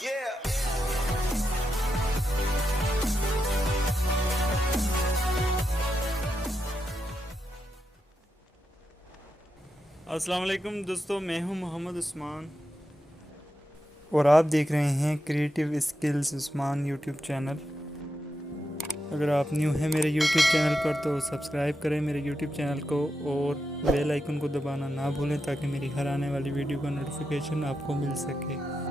अस्सलाम वालेकुम दोस्तों, मैं हूं मोहम्मद उस्मान और आप देख रहे हैं creative skills Usman YouTube channel. अगर आप न्यू हैं मेरे यूट्यूब चैनल पर तो सब्सक्राइब करें मेरे यूट्यूब चैनल को और बेल आइकन को दबाना ना भूलें ताकि मेरी हर आने वाली वीडियो का नोटिफिकेशन आपको मिल सके।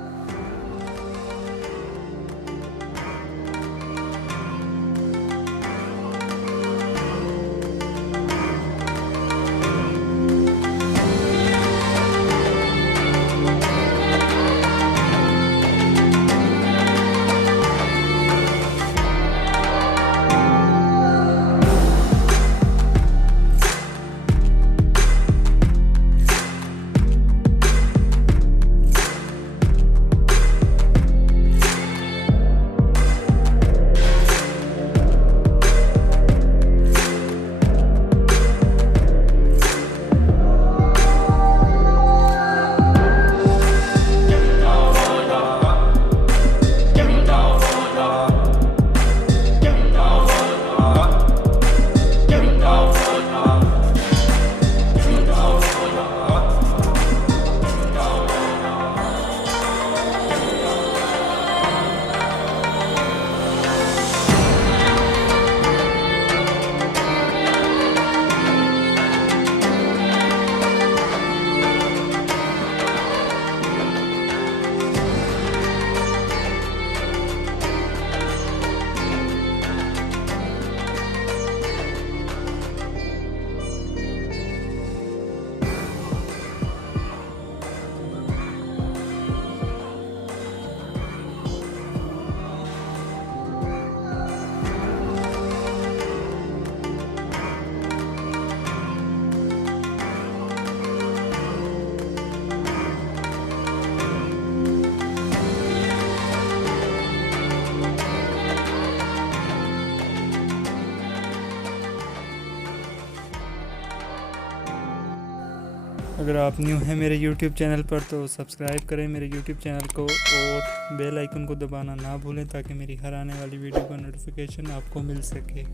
अगर आप न्यू हैं मेरे YouTube चैनल पर तो सब्सक्राइब करें मेरे YouTube चैनल को और बेल आइकन को दबाना ना भूलें ताकि मेरी हर आने वाली वीडियो का नोटिफिकेशन आपको मिल सके।